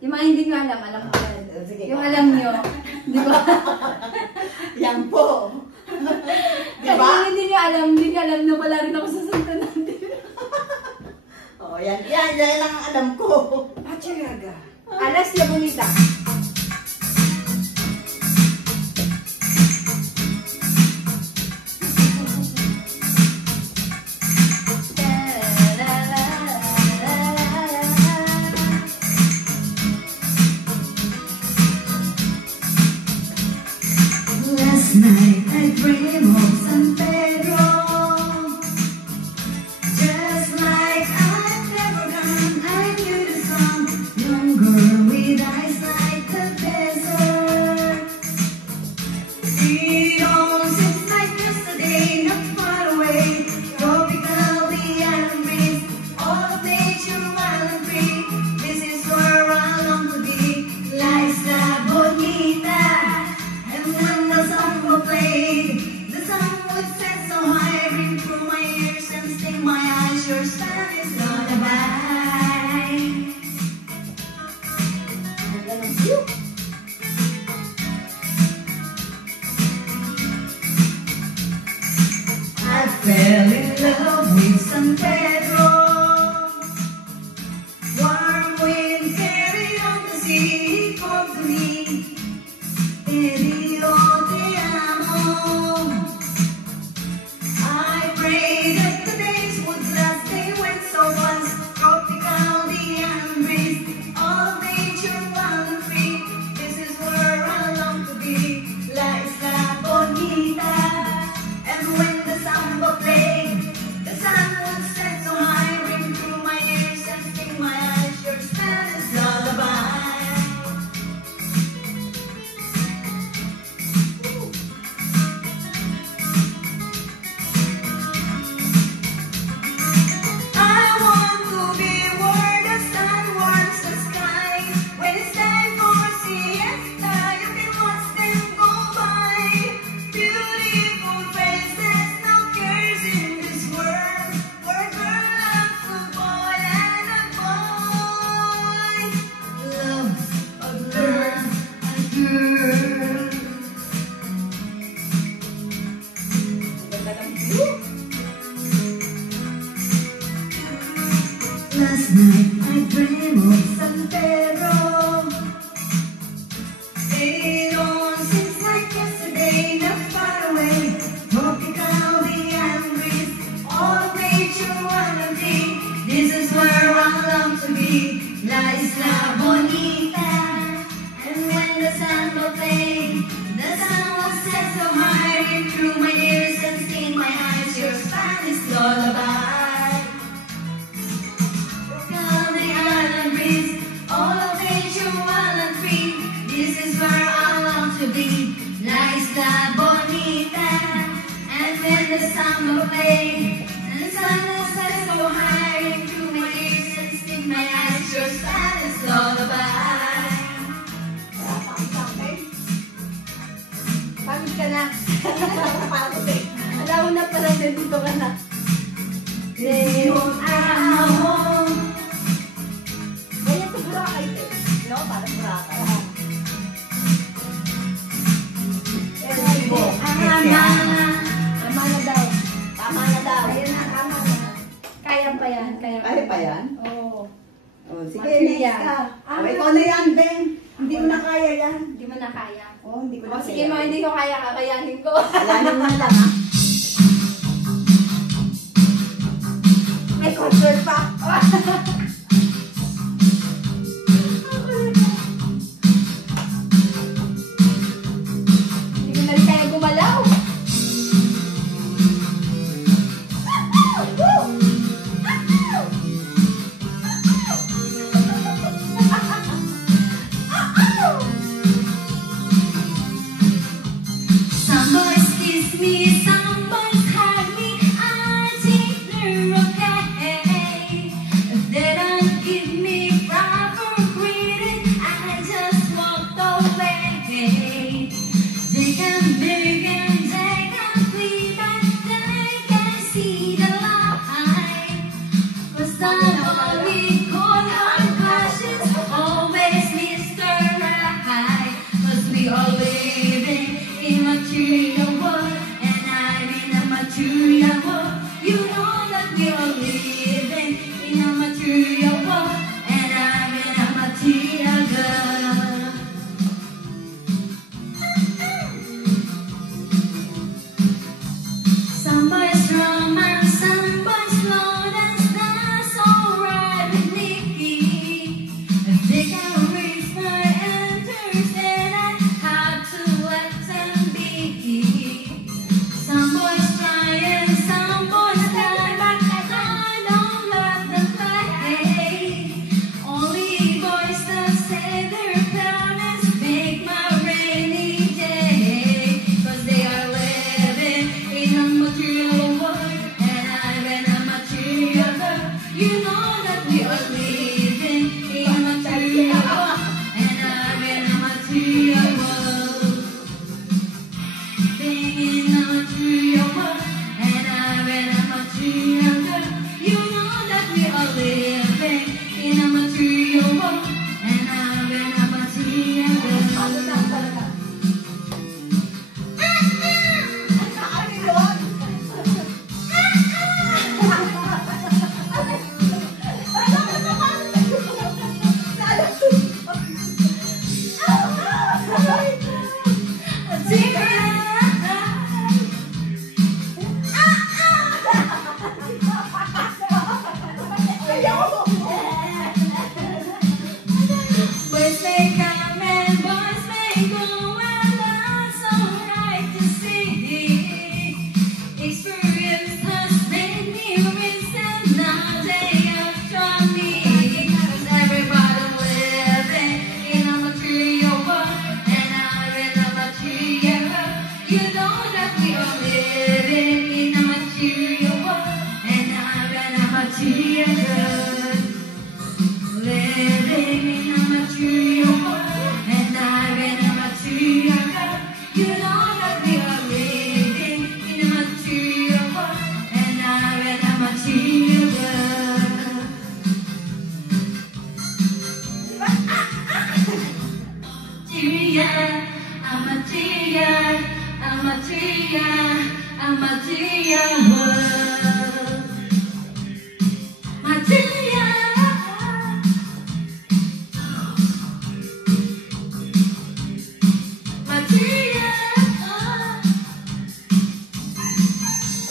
Yung mga hindi nyo alam, alam ko yan. Sige, yung alam nyo, di ba? Yan po. Di ba? Kasi hindi nyo alam na wala rin ako sa Santa natin. Oh, yan lang ang alam ko. Pacharaga. Alas ya bonita. Last night I dreamed of San Pedro, just like I've never done. I knew the song, young girl with eyes like the desert. It all seems like yesterday, not far away. Tropical, the island breeze, all of nature wild and free. This is where I long to be, La Isla Bonita. And when the song will play, the sun would set so high, ring through my ears and sting my eyes. Your Spanish lullaby. I fell in love with San Pedro. Warm wind carried on the sea, he called to me. Te amo. I prayed that the days would last, they went so fast. Tropical, the island breeze, all nature wild and free. This is where I long to be, La Isla Bonita. And when the samba played, the sun would set so high, ring through my ears and sting my eyes. Your Spanish lullaby. Last night I dreamed of San Pedro. It all seems like yesterday, not far away. Tropical, the island breeze, all of nature wild and free. This is where I long to be, La Isla Bonita. And when the sun will play, the sun will set so high, ring through my ears and sting my eyes. Your Spanish lullaby. All of nature wild and free. This is where I long to be, La Isla Bonita. And when the sun will play, and the sun will set so high, ring through my ears and sting my eyes. Your Spanish lullaby. Pagod ka na. Alam mo na pala, dito ka na. Te amo. No, para Boracay. Tama na daw. Tama na daw. Ayun na, tama na. Kaya pa yan. Kaya pa yan? Oo. Oh, sige, Actually, next yan. ka. Oh, ikaw na yan, Ben. Hindi mo na kaya yan. Hindi mo na kaya. Oh, hindi ko na kaya. Sige mo, hindi ko kaya, kakayanin ko. Kalanin mo na lang, ha? May concert pa. Hindi ko na rin kaya gumalaw. Some boys kiss me, some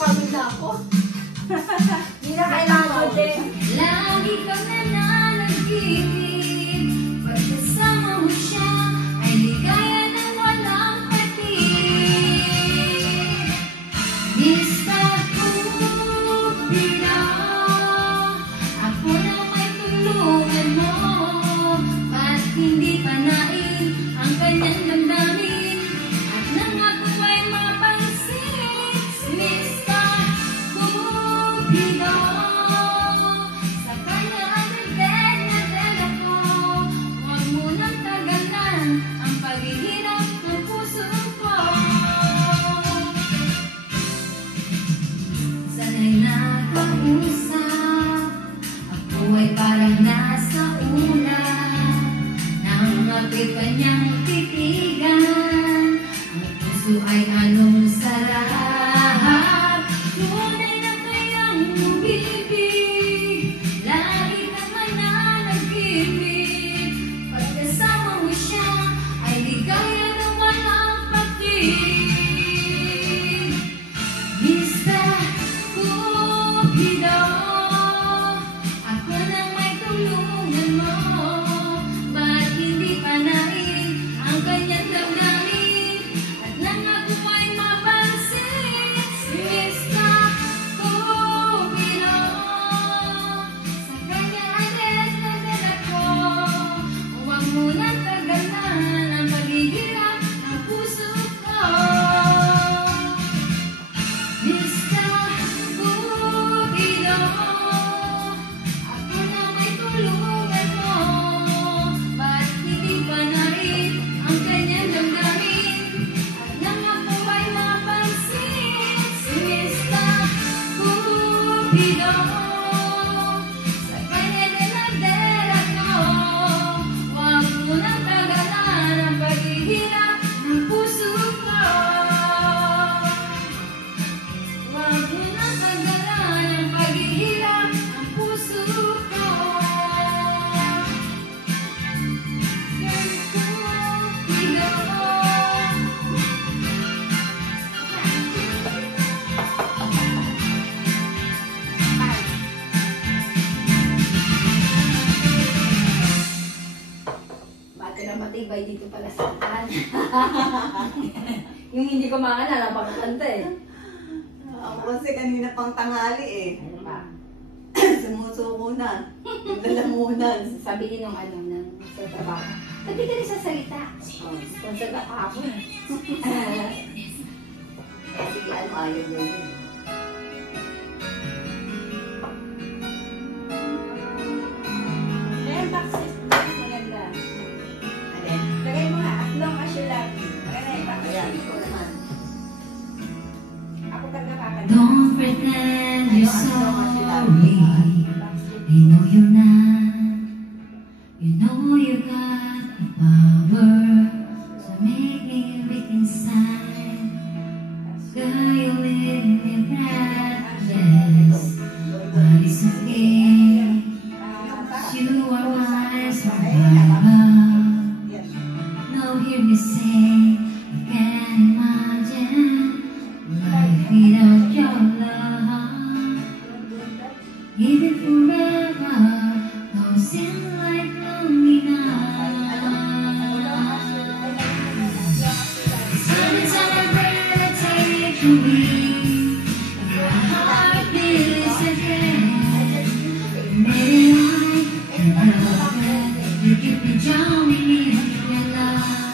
Napagod na ako. Hindi na kailangan din. Lagi kang nananaginip, pagkasama mo siya ay ligaya ng walang patid. Mr. Cupido, ako na may tulungan mo, ba't hindi panain ang kanyang damdamin at nang ako ay mapansin? Mr. Cupido, sa kanya agad na ako, huwag mo nang tagalan ang paghihirap ng puso ko. Sana'y nakausap, ako ay parang nasa ulan, nang mapit kanyang titigan, ang puso ay anong sarap. Tunay na kayang umibig, lagi kang mananaginip, pagkasama mo siya ay ligaya ng walang patid. Mr. Cupido, ako na may tulungan mo, ba't hindi panain ang kanyang damdamin at nang ako ay mapansin? Mr. Cupido, sa kanya agad na ako, huwag mo nang tagalan ang paghihirap ng puso ko. Mr. Cupido, ako na may tulungan mo, ba't hindi panain ang kanyang damdamin at nang ako ay mapansin? Mr. Cupido, sa kanya dinagder ako, huwag mo nang tagalan ang paghihirap ng puso ko. Huwag mo nang tagalan ang paghihirap ng puso ko. Cupido. Bati na matibay dito pala sa akin. Yung hindi ko makakala, napakakanta eh. Ako kasi kanina pang tanghali eh. Ano ba? Sumusuko na. Lalamunan. Sabihin nung ano, nang sa trabaho. Sabi ka rin sa salita. Oh, kung sa ako. Sige, ano ayaw mo yun. Ayan, baksis. Maganda. Alin? Lagay mo nga, as long as you love me. Maganda yung baksis. Ayan, ikaw naman. Ako talaga kakanta. Don't pretend you're sorry. I know you're not. You know you got the power, so make me weak inside. Girl, you live in your practice, but it's okay. You are my survivor. No, hear me say, I can't imagine life without your love. Even forever, don't seem like long enough. Sometimes I pray that take you in, my heart beats again. Maybe I can love it. You keep me drowning in your love.